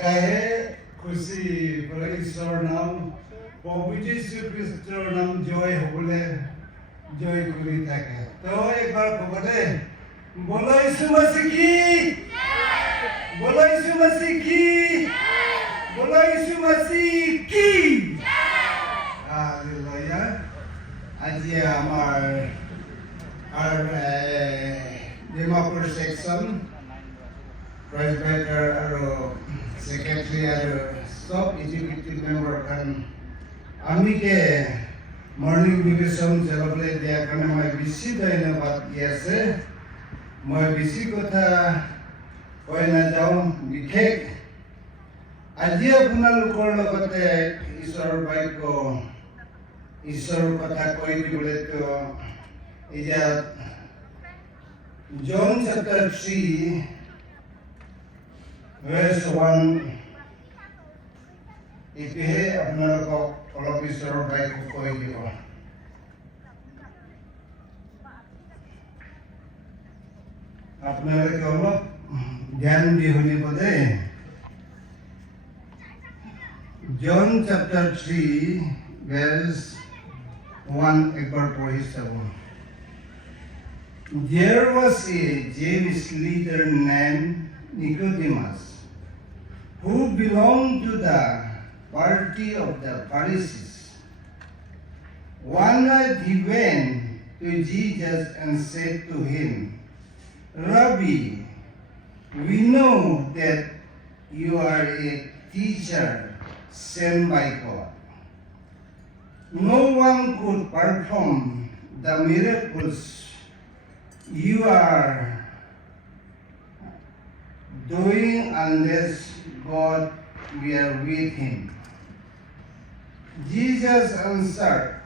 গায়ে খুশি বলে ঈশ্বৰৰ নাম প্ৰভু যীশু খ্ৰীষ্টৰ নাম জয় হ'বলৈ জয় কৰি থাকে তো একবাৰ ক'ব দে বলো যীশু মসিহ কি বলো যীশু মসিহ কি বলো যীশু মসিহ কি হালেলুয়া আজি আমাৰ ডিমাপুৰ সেকশন প্ৰেসিডেন্ট আৰু সেক্ৰেটাৰি আৰু সব এক্সিকিউটিভ মেম্বাৰ খান আমিকে মৰ্নিং ডিভিশন চলাবলৈ দিয়াৰ কাৰণে মই বেছি ধন্যবাদ দি আছে মই বেছি কথা কৈ নাযাওঁ বিশেষ আজি আপোনালোকৰ লগতে ঈশ্বৰৰ বাক্য ঈশ্বৰৰ কথা কৈ দিবলৈতো এতিয়া জন chapter 3 verse 1 ইতিহে আপোনালোকক অলপ ঈশ্বৰৰ বাক্য কৈ দিব আপোনালোকে অলপ ধ্যান দি শুনিব দেই জন chapter 3 verse 1 একবাৰ পঢ়ি চাব There was a Jewish leader named Nicodemus who belonged to the party of the Pharisees. One night he went to Jesus and said to him, Rabbi, we know that you are a teacher sent by God. No one could perform the miracles you are doing unless God were with him. Jesus answered,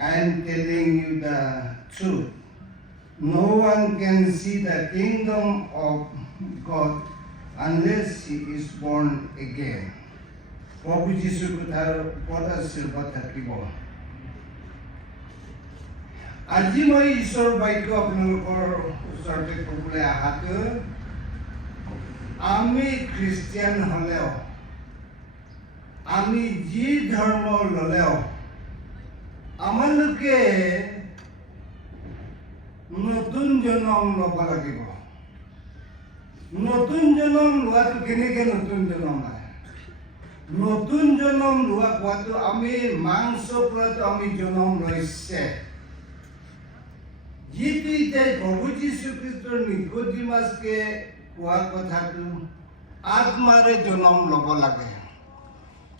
I am telling you the truth. No one can see the kingdom of God unless he is born again. Prabhu Jisu kuthar pada sirbat থাকিব আজি মই ঈশ্বৰ বাক্য আপোনালোকৰ ওচৰতে ক'বলৈ আহাটো আমি Christian হ'লেও আমি যি ধৰ্ম ল'লেও আমালোকে নতুন জন্ম ল'ব লাগিব নতুন জন্ম লোৱাটো কেনেকৈ নতুন জন্ম হয় নতুন জন্ম লোৱাটো আমি মাংসৰ পৰাটো আমি জন্ম লৈছে যিটো এতিয়া প্ৰভু যীশু খ্ৰীষ্টৰ নিকোডিমাছকে কোৱা কথাটো আত্মাৰে জন্ম ল'ব লাগে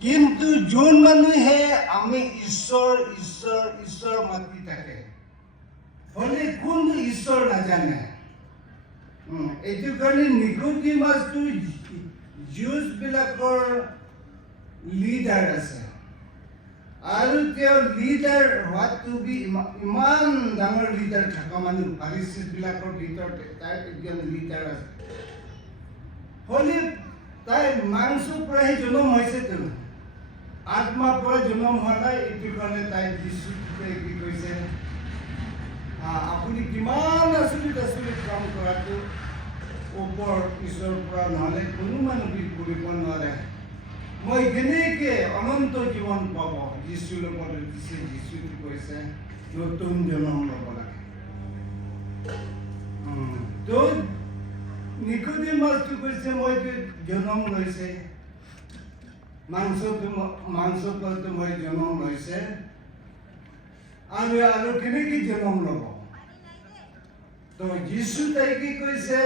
কিন্তু যোন মানুহে আমি ঈশ্বৰ ঈশ্বৰ ঈশ্বৰ মাতি থাকে হ'লে কোনটো ঈশ্বৰ নাজানে এইটো কাৰণে নিকোডিমাছটো জিউছবিলাকৰ লিডাৰ আছে আৰু তেওঁ লিডাৰ হোৱাটো ইমান ডাঙৰ লিডাৰ থকা মানুহ ফাৰিছীবিলাকৰ ভিতৰত তাই এজন লিডাৰ আছে হ'লে তাই মাংসৰ পৰাহে জন্ম হৈছেতো আত্মাৰ পৰা জন্ম হোৱা নাই এইটো কাৰণে তাই যীশুকে কি কৈছে আপুনি কিমান আচৰিত আচৰিত কাম কৰাটো ওপৰ ঈশ্বৰৰ পৰা নহ'লে কোনো মানুহ কৰিব নোৱাৰে মই কেনেকৈ অনন্ত জীৱন পাব যীশুৰ লগত দিছে যীশুটো কৈছে নতুন জন্ম ল'ব লাগে তো নিকোডিমাছটো কৈছে মইতো জন্ম লৈছে মাংসৰ পৰাটো মই জন্ম লৈছে আৰু কেনেকৈ জন্ম ল'ব তো যীশু তাই কি কৈছে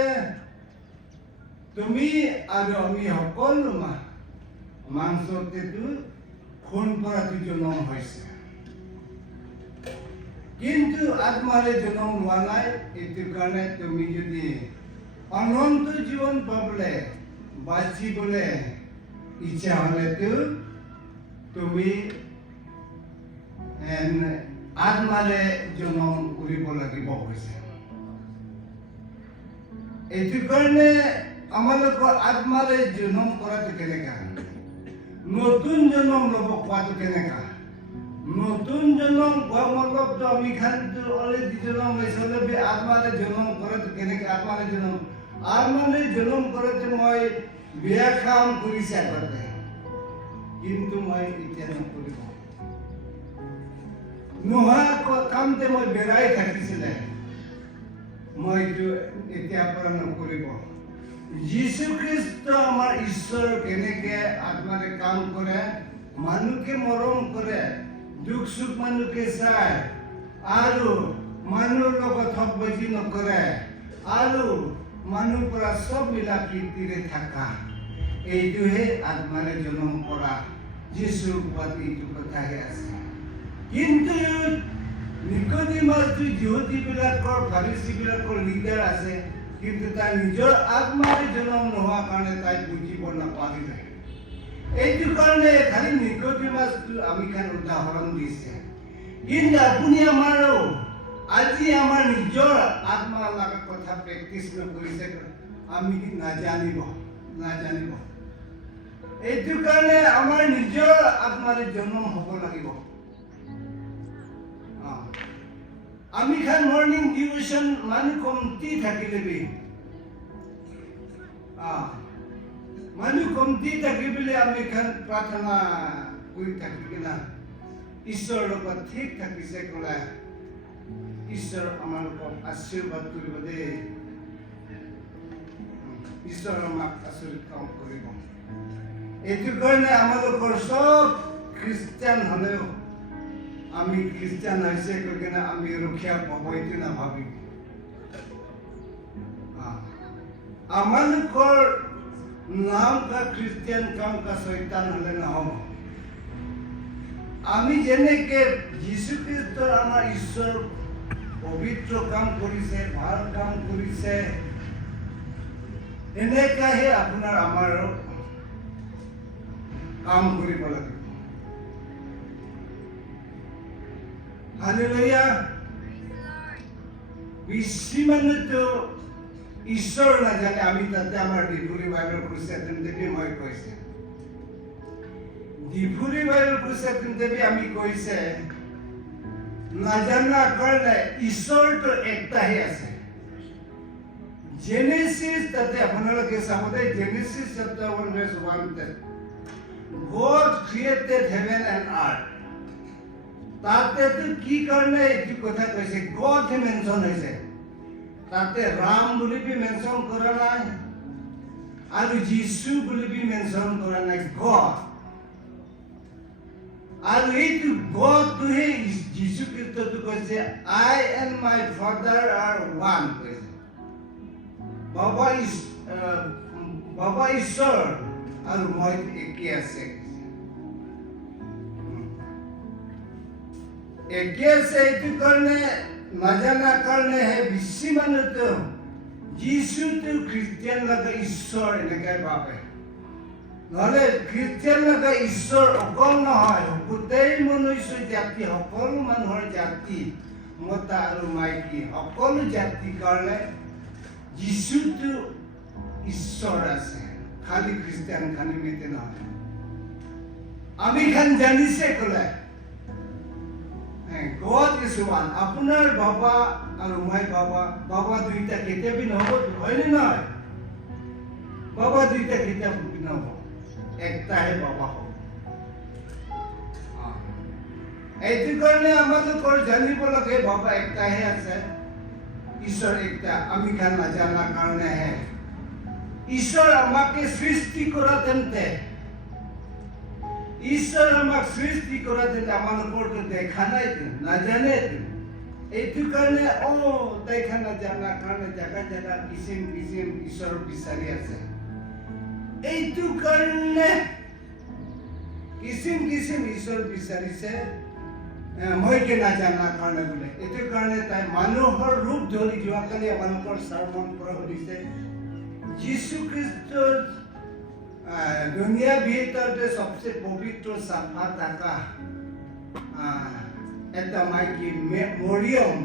তুমি আৰু আমি সকলো মাংসতেতো খুন পৰাটো জন্ম হৈছে কিন্তু আত্মাৰে জন্ম হোৱা নাই এইটো কাৰণে তুমি যদি অনন্ত জীৱন পাবলৈ বাচিবলৈ ইচ্ছা হ'লেতো তুমি আত্মাৰে জন্ম কৰিব লাগিব হৈছে এইটো কাৰণে আমালোকৰ আত্মাৰে জন্ম কৰাটো কেনেকা নতুন জন্ম ল'ব কোৱাটো কেনেকা নতুন জন্ম কোৱা মতলবটো আমি খানটো অলৰেডি জন্ম হৈছে হ'লে আত্মাৰে জন্ম কৰাটো কেনেকৈ আত্মাৰে জন্ম কৰে যে মই বিয়া কাম কৰিছে আগতে, কিন্তু মই এতিয়া নকৰিব। নোহোৱা কামতে মই বেৰাই থাকিছিলে, মই এইটো এতিয়াৰ পৰা নকৰিব। যীশু খ্ৰীষ্ট আমাৰ ঈশ্বৰ কেনেকে আত্মাৰে কাম কৰে, মানুহকে মৰম কৰে, দুখ সুখ মানুহকে চায়, আৰু মানুহৰ লগত ঠগবাজি নকৰে, আৰু মানুহৰ পৰা চব মিলা প্ৰীতিৰে থাকা, এইটোহে আত্মাৰে জন্ম কৰা যীশুৰ ওপৰত এইটো কথাহে আছে। কিন্তু নিকোডিমাছটো যিহুদীবিলাকৰ ফাৰিচীবিলাকৰ লিডাৰ আছে, কিন্তু তাই নিজৰ আত্মাৰে জন্ম নোহোৱা কাৰণে তাই বুজিব নাপাৰিলে। এইটো কাৰণে খালি নিকোডিমাছটো আমি খান উদাহৰণ দিছে। কিন্তু আপুনি আমাৰো আজি আমাৰ নিজৰ আত্মাৰ লগত কথা প্ৰেক্টিচ নকৰিছে, আমি নাজানিব। এইটো কাৰণে আমাৰ নিজৰ আত্মাৰে জন্ম হ'ব লাগিব। আমি খান মৰ্নিং ডিভোশন মানুহ কমতি থাকিলে মানুহ কমতি থাকিলে আমি খান প্ৰাৰ্থনা কৰি থাকিলে না ঈশ্বৰৰ লগত ঠিক থাকিছে ক'লে ঈশ্বৰ আমালোকক আশীৰ্বাদ কৰিব দেই। ঈশ্বৰ আমাক আশীৰ্বাদ কাম কৰিব। এইটো কাৰণে আমালোকৰ চব খ্ৰীষ্টিয়ান হ'লেও আমি খ্ৰীষ্টিয়ান হৈছে কৈ কিনে আমি ৰক্ষা পাব এইটো নাভাবি। আমালোকৰ নাম কা খ্ৰীষ্টিয়ান কাম কা শৈতান হ'লে নহ'ব। আমি যেনেকে যীশু খ্ৰীষ্টৰ আমাৰ ঈশ্বৰ পবিত্ৰ কাম কৰিছে, ভাল কাম কৰিছে, এনেকাহে আপোনাৰ আমাৰ কাম কৰিব লাগিব। হালেলুয়া। বেছি মানুহটো ঈশ্বৰ নাজানে। আমি তাতে আমাৰ ডিফুৰি বাইবেল ক্ৰুচেডন দেৱী মই কৈছে, ডিফুৰি বাইবেল ক্ৰুচেডন দেৱী আমি কৈছে নাজানা কাৰণে ঈশ্বৰটো একটাহে আছে। জেনেচিছ তাতে আপোনালোকে চাব দেই, Genesis chapter 1 verse 1 God created heaven and earth। তাতেতো কি কাৰণে এইটো কথা কৈছে, গড হে মেনশ্যন হৈছে। তাতে ৰাম বুলি বি মেনশ্যন কৰা নাই, আৰু যীশু বুলি বি মেনশ্যন কৰা নাই, গড। আৰু এইটো গডটোহে যীশু খ্ৰীষ্টটো কৈছে I and my father are one কৈছে। বাবা ঈশ্বৰ আৰু মই একে আছে। একে আছে এইটো কাৰণে নাজানা কাৰণেহে বেছি মানুহটো যীশুটো খ্ৰীষ্টিয়ান লগা ঈশ্বৰ এনেকৈ ভাবে। নহ'লে খ্ৰীষ্টিয়ান লগা ঈশ্বৰ অকল নহয়, গোটেই মনুষ্য জাতি, সকলো মানুহৰ জাতি, মতা আৰু মাইকী সকলো জাতিৰ কাৰণে যীশুটো ঈশ্বৰ আছে। খালি খ্ৰীষ্টিয়ান খালি মেতে নহয়। আমি খান জানিছে ক'লে God is one। আপোনাৰ বাবা আৰু মই বাবা দুইটা কেতিয়াবি নহ'ব, হয়নে নহয়? বাবা দুইটা কেতিয়াবি নহ'ব, একটাহে বাবা হ'ব। এইটো কাৰণে আমালোকৰ জানিব লাগে বাবা একটাহে আছে, ঈশ্বৰ একটা। আমি খান নাজানা কাৰণেহে ঈশ্বৰ আমাকে সৃষ্টি কৰা তেন্তে, ঈশ্বৰ আমাক সৃষ্টি কৰা তেন্তে আমালোকৰতো দেখা নাই, নাজানে। এইটো কাৰণে দেখা নাজানা কাৰণে জাগা জাগা কিচিম কিচিম ঈশ্বৰ বিচাৰি আছে। এইটো কাৰণে কিচিম কিচিম ঈশ্বৰ বিচাৰিছে, মইকে নাজানা কাৰণে বোলে। এইটো কাৰণে তাই মানুহৰ ৰূপ ধৰি যোৱাকালি আমালোকৰ চাৰ্মন পৰা সুধিছে যীশু খ্ৰীষ্টৰ দুনিয়াৰ ভিতৰতে সবচে পবিত্ৰ চাফা থাকা এটা মাইকী মৰিয়ম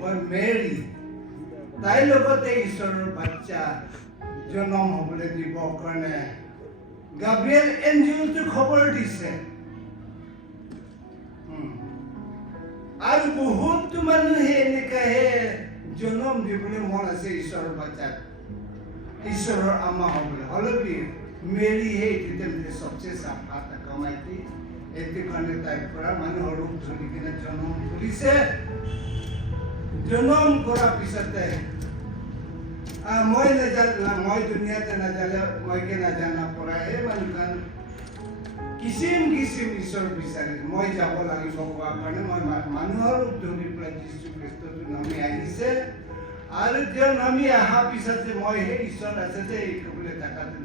কয় মেৰী, তাইৰ লগতে ঈশ্বৰৰ বাচ্চা জন্ম হ'বলৈ দিবৰ কাৰণে গাব্ৰিয়েল এঞ্জেলটো খবৰ দিছে। আৰু বহুতো মানুহে এনেকাহে জন্ম দিবলৈ মন আছে ঈশ্বৰৰ বাচ্চাক। ঈশ্বৰৰ আম্মা হ'বলৈ হ'লেও মেৰিহে তেতিয়ালৈকে চবচে চাফা কমাইতি এইটো কাৰণে তাইৰ পৰা মানুহৰ ৰূপ ধৰি কিনে জন্ম কৰিছে জন্ম কৰাৰ পিছতে মই নাজানো মই দুনিয়াতে নাজানে মইকে নাজানা পৰাহে মানুহখন কিচিম ঈশ্বৰ বিচাৰে মই যাব লাগিব কোৱাৰ কাৰণে মই মানুহৰ ৰূপ ধৰি পেলাই যীশু খ্ৰীষ্টটো নামি আহিছে আৰু তেওঁ নামি অহাৰ পিছতে মই সেই ঈশ্বৰ আছে যে এই ক'বলৈ থাকাটো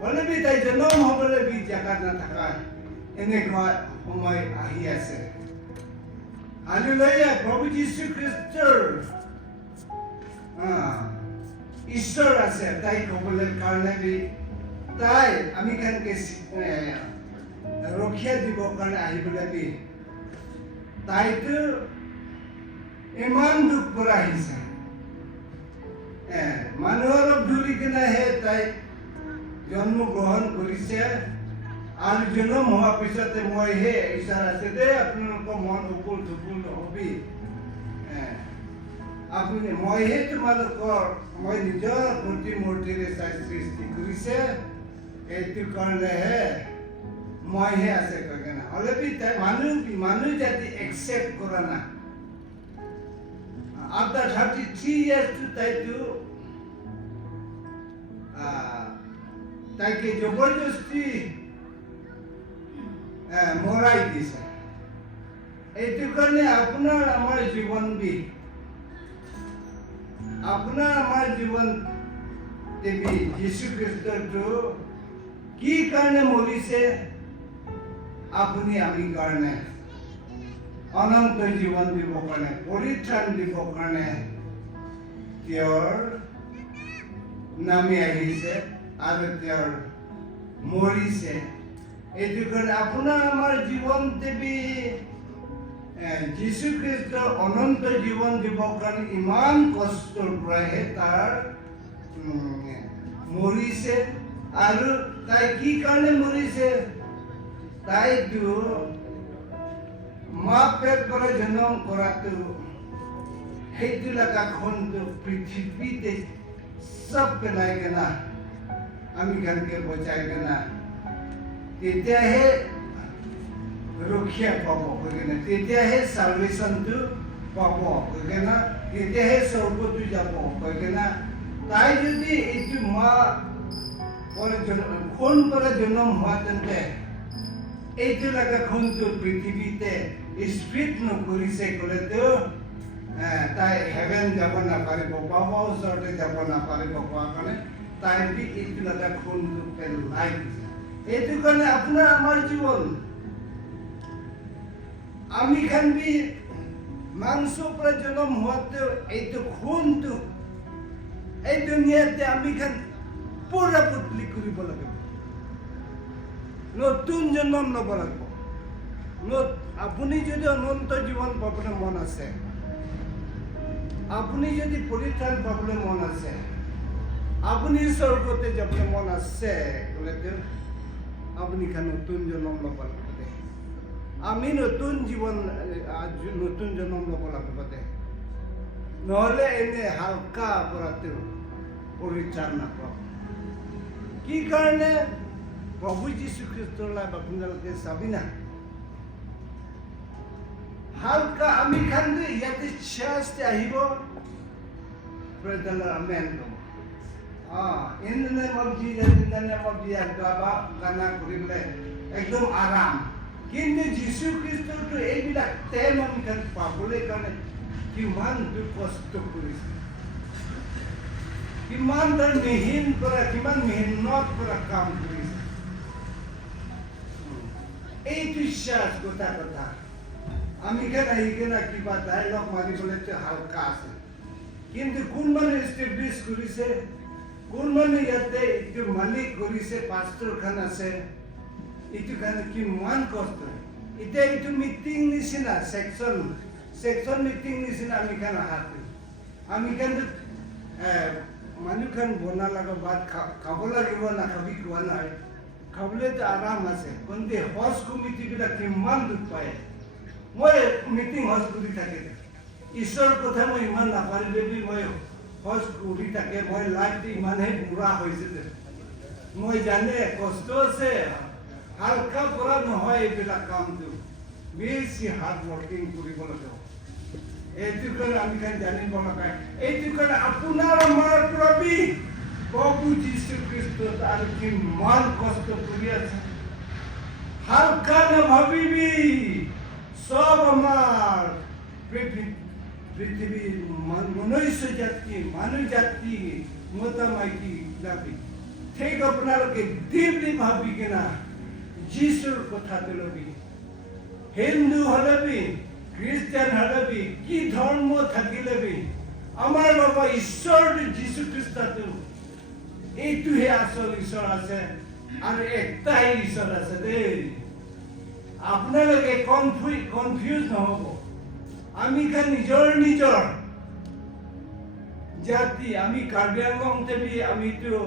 হ'লেও তাই জন্ম হ'বলৈ জেগাত নাথাকা এনেকুৱা সময় আহি আছে হালেলুয়া প্ৰভু যীশু খ্ৰীষ্টৰ ঈশ্বৰ আছে তাই ক'বলৈ কাৰণে তাই আমি কেনেকৈ ৰক্ষা দিবৰ কাৰণে আহিবলৈ তাইতো ইমান দুখ পৰা আহিছে মানুহৰ ধৰি কিনেহে তাই জন্ম গ্ৰহণ কৰিছে আৰু জন্ম হোৱাৰ পিছতে মই হে ঈশ্বৰ আছে দে আপোনালোকৰ মন উকুল থুকুল নহবি আপুনি মইহে তোমালোকৰ মই নিজৰ প্ৰতিমূৰ্তিৰে চাই সৃষ্টি কৰিছে এইটো কাৰণেহে মইহে আছে কৈ কেনে হ'লেও তাই মানুহ জাতি একচেপ্ট কৰা না after 33 years to তাইকে জবৰদস্তি মৰাই দিছে এইটো কাৰণে আপোনাৰ আমাৰ জীৱন দেৱী যীশু খ্ৰীষ্টটো কি কাৰণে মৰিছে আপুনি আমি কাৰণে অনন্ত জীৱন দিবৰ কাৰণে পৰিত্ৰাণ দিবৰ কাৰণে তেওঁৰ নামি আহিছে আৰু তেওঁৰ মৰিছে এইটো কাৰণে আপোনাৰ আমাৰ জীৱন দেৱী যীশু খ্ৰীষ্ট অনন্ত জীৱন দিবৰ কাৰণে ইমান কষ্টৰ পৰাহে তাৰ মৰিছে আৰু তাই কি কাৰণে মৰিছে তাইতো মা পেট পৰা জন্ম কৰাটো সেইটো লগাখনটো পৃথিৱীতে চব পেলাই কেনা আমি কেনেকৈ বচাই কেনা তেতিয়াহে ৰক্ষা পাব কৈ কেনে তেতিয়াহে চালভেশ্যনটো পাব কৈ কেনা তেতিয়াহে স্বৰ্গটো যাব কৈ কেনা তাই যদি এইটো মা কোন পৰা জন্ম হোৱা তেন্তে এইটো লগাখনটো পৃথিৱীতে স্প্ৰিট নকৰিছে ক'লেতো তাই হেভেন যাব নাপাৰিব বাবা ওচৰতে যাব নাপাৰিব কোৱাৰ কাৰণে তাই এইটো লগাখনটো পেলাই দিছে এইটো কাৰণে আপোনাৰ আমাৰ জীৱন আমি খান মাংসৰ পৰা জন্ম হোৱাতেও এইটো খুনটো এই দুনিয়াতে আমি খান পুৰা পুতলি কৰিব লাগিব নতুন জন্ম ল'ব লাগিব আপুনি যদি অনন্ত জীৱন পাবলৈ মন আছে আপুনি যদি পৰিত্ৰাণ পাবলৈ মন আছে আপুনি স্বৰ্গতে যাবলৈ মন আছে ক'লেতো আপুনি নতুন জন্ম ল'ব লাগিব দে আমি নতুন জন্ম ল'ব লাগিব দে নহ'লে এনে হালকা পৰাটো পৰিত্ৰাণ নাপাব কি কাৰণে প্ৰভু যীশু খ্ৰীষ্টৰ লাইফ আপোনালোকে চাবি না হালকা আমি খান ইয়াতে চাৰ্চতে আহিব আমেন in the name of Jesus, in the name of Jesus, গানা কৰিবলৈ একদম আৰাম কিন্তু যীশু খ্ৰীষ্টটো এইবিলাক তেল আমি খান পাবলৈ কাৰণে কিমান দুখ কষ্ট কৰিছে কিমান তাৰ কিমান মেহনত পৰা কাম কৰিছে এইটো চাৰ্চ কথা আমি খান আহি কিনে কিবা ডাইলগ মাৰিবলৈতো হালকা আছে কিন্তু কোন মানুহ এষ্টাব্লিছ কৰিছে কোন মানুহ ইয়াতে এইটো মালিক কৰিছে পাষ্টাৰ খান আছে এইটো কাৰণে কিমান কষ্ট এতিয়া এইটো মিটিং নিচিনা সেকশন মিটিং নিচিনা আমি খান আহাটো আমি খান মানুহ খান বনা লগা ভাত খাব লাগিব নাখাবি কোৱা নাই খাবলৈতো আৰাম আছে কিন্তু হজ কমিটিবিলাক কিমান দুখ পায় মই মিটিং হজ কৰি থাকে ঈশ্বৰৰ কথা মই ইমান নাপাৰিলে মই খোজ কৰি থাকে মই লাইফটো ইমানেই বুঢ়া হৈছে যে মই জানে কষ্ট আছে হালকা পৰা নহয় এইবিলাক কামটো বেছি হাৰ্ড ৱৰ্কিং কৰিব লাগে এইটো কাৰণে আমি জানিব লাগে এইটো কাৰণে আপোনাৰ আমাৰ প্ৰভু প্ৰভু যীশু খ্ৰীষ্ট আৰু কিমান কষ্ট কৰি আছে হালকা নাভাবিবি সব আমাৰ পৃথিৱীৰ মনুষ্য জাতি মানুহ জাতি মতা মাইকী জাতি ঠিক আপোনালোকে ডিপলি ভাবি কিনা যীশুৰ কথাটো ল'বি হিন্দু হ'লেবি খ্ৰীষ্টিয়ান হ'লেবি কি ধৰ্ম থাকিলেবি আমাৰ বাবা ঈশ্বৰটো যীশু খ্ৰীষ্টটো এইটোহে আচল ঈশ্বৰ আছে আৰু একটাই ঈশ্বৰ আছে দেই আপোনালোকে কনফিউজ নহ'ব আমি নিজৰ জাতি আমি কাৰ্বি আংলং দেৱী আমিতো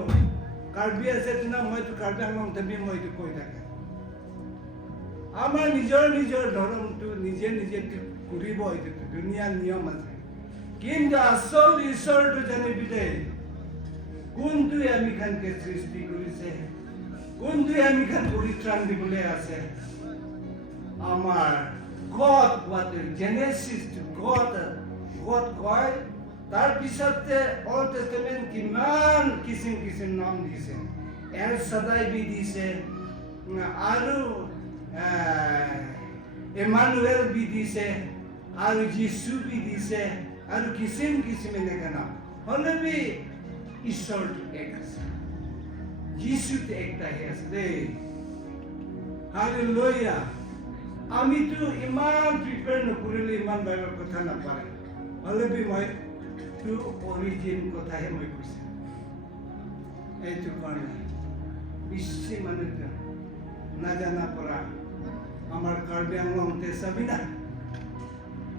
কাৰ্বি আছে না মইতো কাৰ্বি আংলং দেৱী মইতো কৈ থাকে আমাৰ নিজৰ ধৰ্মটো নিজে কৰিব এইটো দুনিয়াৰ নিয়ম আছে কিন্তু আচল ঈশ্বৰটো জানিবি দেই কোনটোৱে আমি খানকে সৃষ্টি কৰিছে কোনটোৱে আমি খান পৰিত্ৰাণ দিবলৈ আছে আমাৰ গড কোৱাটো জেনেচিছ গড কয় তাৰপিছতে অল্ড টেষ্টামেণ্ট কিমান কিচিম নাম দিছে এল সদাই বি দিছে আৰু এমানুৱেল বি দিছে আৰু যীশু বি দিছে আৰু কিচিম এনেকৈ নাম হ'লেবি ঈশ্বৰটো এক আছে যীশুটো একটাহে আছে দেই হালেলুয়া আমিতো ইমান প্ৰিপেয়াৰ নকৰিলে ইমান বাইবেলৰ কথা নাপাৰে হ'লেবি মই অৰিজিন কথাহে মই কৈছোঁ এইটো কাৰণে বেছি মানুহটো নাজানা পৰা আমাৰ কাৰ্বি আংলংতে চাবি না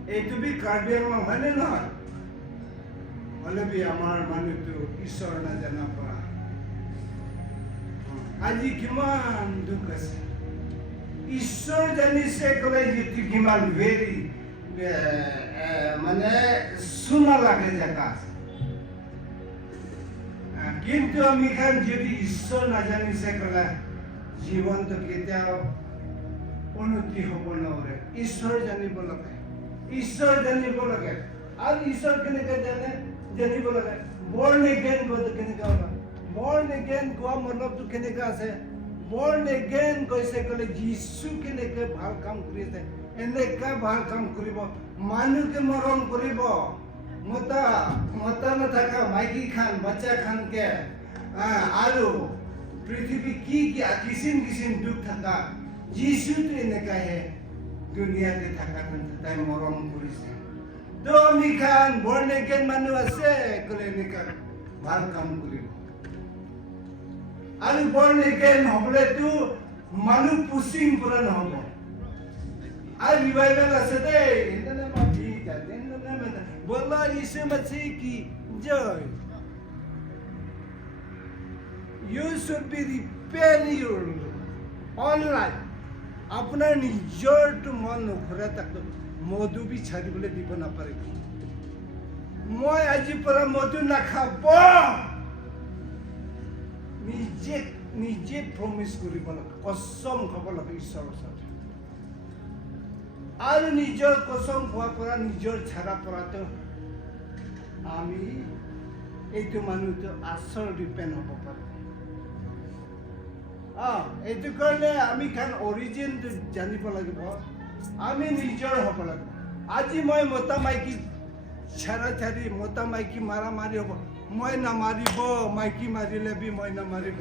এইটো বি কাৰ্বি আংলং হয়নে নহয় হ'লেবি আমাৰ মানুহটো ঈশ্বৰ নাজানা পৰা আজি কিমান দুখ আছে ঈশ্বৰ জানিছে ক'লে যিটো কিমান ভেৰি মানে শুনা লাগে জেগা আছে কিন্তু আমি যদি ঈশ্বৰ নাজানিছে ক'লে জীৱনটো কেতিয়াও উন্নতি হ'ব নোৱাৰে ঈশ্বৰ জানিব লাগে আৰু ঈশ্বৰ কেনেকৈ জানিব লাগে বৰ্ণ এগেইন কেনেকৈ হ'ব বৰ্ণ এগেইন কোৱা মতলবটো কেনেকৈ আছে বৰ্ণ এগেইন কৈছে ক'লে যীশু কেনেকৈ ভাল কাম কৰি আছে এনেকুৱা ভাল কাম কৰিব মানুহকে মৰম কৰিব মতা নাথাকা মাইকী খান বাচ্চা খানকে আৰু পৃথিৱী কি কিচিম দুখ থকা যীশুটো এনেকুৱাহে দুনিয়াতে থকা তাই মৰম কৰিছে তো আমি খান বৰ্ণ এগেইন মানুহ আছে ক'লে এনেকুৱা ভাল কাম কৰিব আৰু বৰ্ণ এগেইন হ'বলেতো মানুহ পুচিং পৰা নহ'ব আৰু ৰিভাইভেল আছে দেই बोला यीशु मसीह की जय you should be repairing your own life আপোনাৰ নিজৰটো মন নঘূৰা তাকো মধু বি ছাড়িবলৈ দিব নাপাৰে মই আজিৰ পৰা মধু নাখাব নিজে প্ৰমিছ কৰিব লাগে কসম খাব লাগে ঈশ্বৰৰ ওচৰত আৰু নিজৰ কসম খোৱাৰ পৰা নিজৰ ছাড়া পৰাটো আমি এইটো মানুহটো আচল ডিপেণ্ড হ'ব পাৰোঁ এইটো কাৰণে আমি খান অৰিজিনটো জানিব লাগিব আমি নিজৰ হ'ব লাগিব আজি মই মতা মাইকী ছাড়ি মতা মাইকী মাৰি হ'ব মই নামাৰিব মাইকী মাৰিলে বি মই নামাৰিব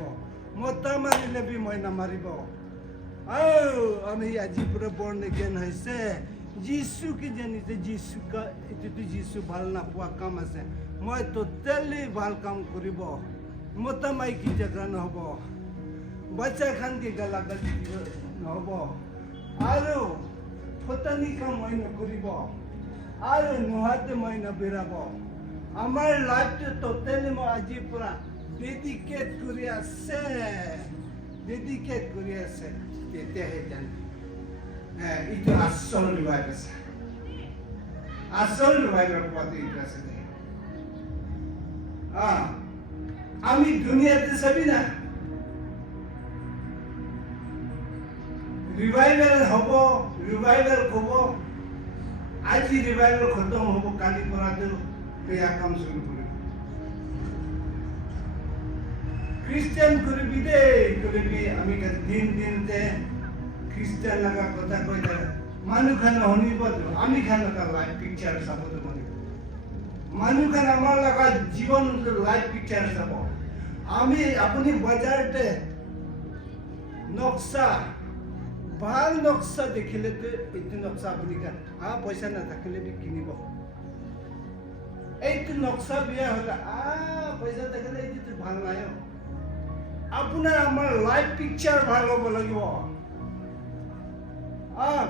মতা মাৰিলে বি মই নামাৰিব আমি আজিৰ পৰা বৰ্ণ এগেইন হৈছে যীশুকে জানিছে এইটোতো যীশু ভাল নাপোৱা কাম আছে মই টোটেলি ভাল কাম কৰিব মতা মাইকী জেগা নহ'ব বাচ্চা খানকে গালাগালি নহ'ব আৰু ফটানি কাম মই নকৰিব আৰু নোহাতে মই নবেৰাব আমাৰ লাইফটো টোটেলি মই আজিৰ পৰা ডেডিকেট কৰি আছে তেতিয়াহে জানি এইটো আচল ৰিভাইভ আছে আচল ৰিভাইভৰ পোৱাটো এইটো আছে আমি দুনিয়াতে চাবি না ৰিভাইভাল হব ৰিভাইভাল হব আজি ৰিভাইভাল খতম হব কালি পৰাটো বেয়া কাম শুৰু কৰিব খ্রিস্টান করবি দে করবি আমি দিন দিনতে খ্রিস্টান লাগা কথা কই থাকে মানুহ খান শুনিব আমি খান লগা লাইভ পিকচার চাব মানুহ খান আমার লগা জীবন লাইভ পিকচার চাব আমি আপুনি বজাৰতে নক্সা ভাল নক্সা দেখিলে তো এইটো নক্সা আপুনি পয়সা নাথাকিলে কিনিব এইটো নক্সা বিয়া হলে পয়সা থাকিলে এইটো ভাল নাই আপোনাৰ আমাৰ লাইভ পিকচাৰ ভাল হ'ব লাগিব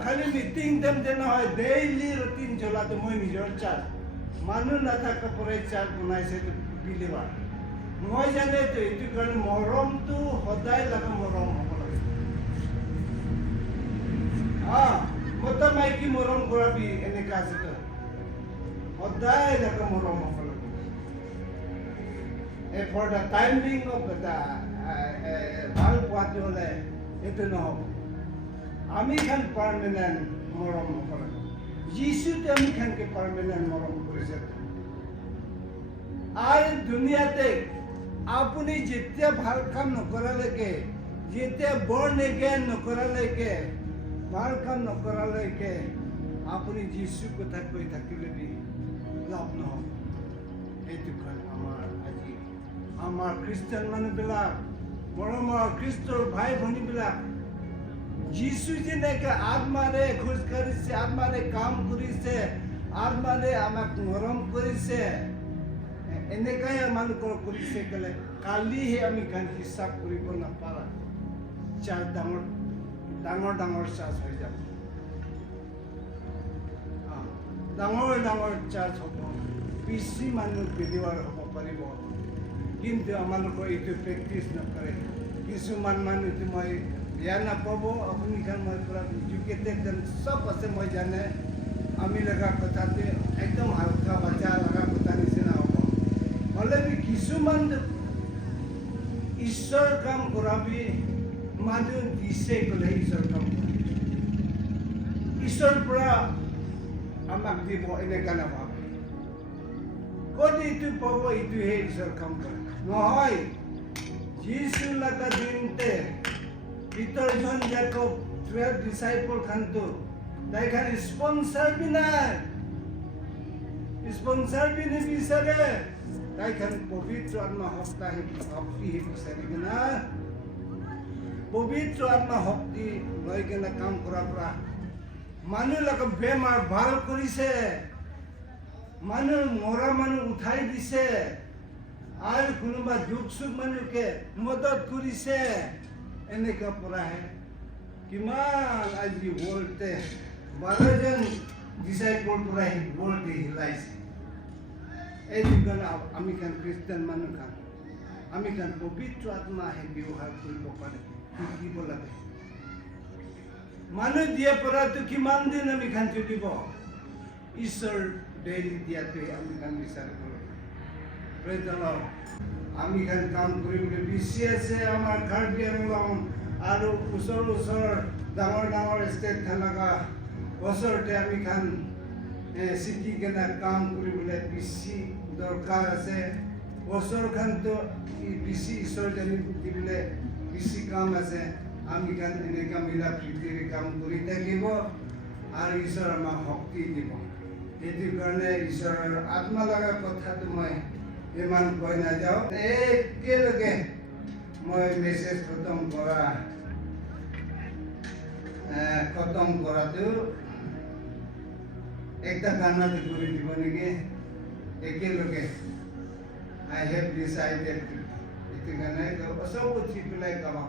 খালি মিটিং টাইমতে নহয় ডেইলি ৰুটিন চলাটো মই নিজৰ চাৰ্জ মানুহ নাথাকা পৰাই চাৰ্জ বনাইছে বিলিবা মই জানে তো এইটো কাৰণে মৰমটো সদায় লগা মৰম হ'ব লাগে মতা মাইকী মৰম কৰাবি এনেকা আছে তো সদায় লগা মৰম হ'ব লাগে for the timing of the ভাল পোৱাটো হ'লে এইটো নহ'ব আমি খান পাৰ্মানেণ্ট মৰম হ'ব লাগে যিশুতে আমি খানকে পাৰ্মানেণ্ট মৰম কৰিছে আৰু দুনিয়াতে আপুনি যেতিয়া ভাল কাম নকৰালৈকে যেতিয়া বৰ্ণ এগেইন নকৰালৈকে ভাল কাম নকৰালৈকে আপুনি যিশুৰ কথা কৈ থাকিলে লাভ নহ'ব এইটো কাৰণ আমাৰ খ্ৰীষ্টান মানুহবিলাক মৰমৰ খ্ৰীষ্টৰ ভাই ভনীবিলাক যিশু যেনেকৈ আত্মাৰে খোজ কাঢ়িছে আত্মাৰে কাম কৰিছে আত্মাৰে আমাক মৰম কৰিছে এনেকাই আমালোকৰ কৰিছে ক'লে কালিহে আমি গান হিচাপ কৰিব নাপাৰা চাৰ্জ ডাঙৰ চাৰ্জ হৈ যাব ডাঙৰ চাৰ্জ হ'ব বেছি মানুহ ডেলিভাৰ হ'ব পাৰিব কিন্তু আমালোকৰ এইটো প্ৰেক্টিচ নকৰে কিছুমান মানুহটো মই বেয়া নাপাব আপুনি খান মই পুৰা এডুকেটেড চব আছে মই জানে আমি লগা কথাতে একদম হালকা বাচ্চা লগা কথা নিচিনা হ'ব হ'লে কিছুমান ঈশ্বৰ কাম কৰাবি মানুহ দিছে ক'লে ঈশ্বৰ কাম ঈশ্বৰৰ পৰা আমাক দিব এনেকা নাভাবে ক'ত এইটো পাব এইটোহে ঈশ্বৰ কাম কৰে নহয় যিশু লগা দিনতে পিতৰজন জাকব 12 ডিসাইপল খানটো তাই খান স্পন্সৰ বি নিবিচাৰে তাই খান পবিত্ৰ আত্মা শক্তি বিচাৰি কিনা পবিত্ৰ আত্মা শক্তি লৈ কিনে কাম কৰাৰ পৰা মানুহ লগত বেমাৰ ভাল কৰিছে মানুহ মৰা মানুহ উঠাই দিছে আৰু কোনোবা দুখ সুখ মানুহকে মদত কৰিছে এনেকা পৰাহে কিমান আজি ৱৰ্ল্ডতে 12জন ডিসাইপল পৰা ৱৰ্ল্ডে হিলাইছে এইটো কাৰণে আমি খান খ্ৰীষ্টান মানুহ খান আমি খান পবিত্ৰ আত্মাহে ব্যৱহাৰ কৰিব পাৰে শিকিব লাগে মানুহ দিয়া পৰাটো কিমান দিন আমি খান চলিব ঈশ্বৰ ডেইলি দিয়াটোৱে আমি খান বিচাৰ কৰোঁ আমি খান কাম কৰিবলৈ বেছি আছে আমাৰ কাৰ্বি আংলং আৰু ওচৰ ডাঙৰ ষ্টেট খান লগা ওচৰতে আমি খান চিটি কেনে কাম কৰিবলৈ বেছি দৰকাৰ আছে ওচৰ খানতো বেছি ঈশ্বৰ জানি দিবলৈ বেছি কাম আছে আমি খান এনেকা মিলা প্ৰীতিৰে কাম কৰি থাকিব আৰু ঈশ্বৰ আমাক শক্তি দিব সেইটো কাৰণে ঈশ্বৰৰ আত্মা লগা কথাটো মই ইমান কৈ নাযাওঁ একেলগে মই মেছেজ খতম কৰাটো একটা গানতে কৰি দিব নেকি একেলগে I have decided এইটো গানে চব উঠি পেলাই গাওঁ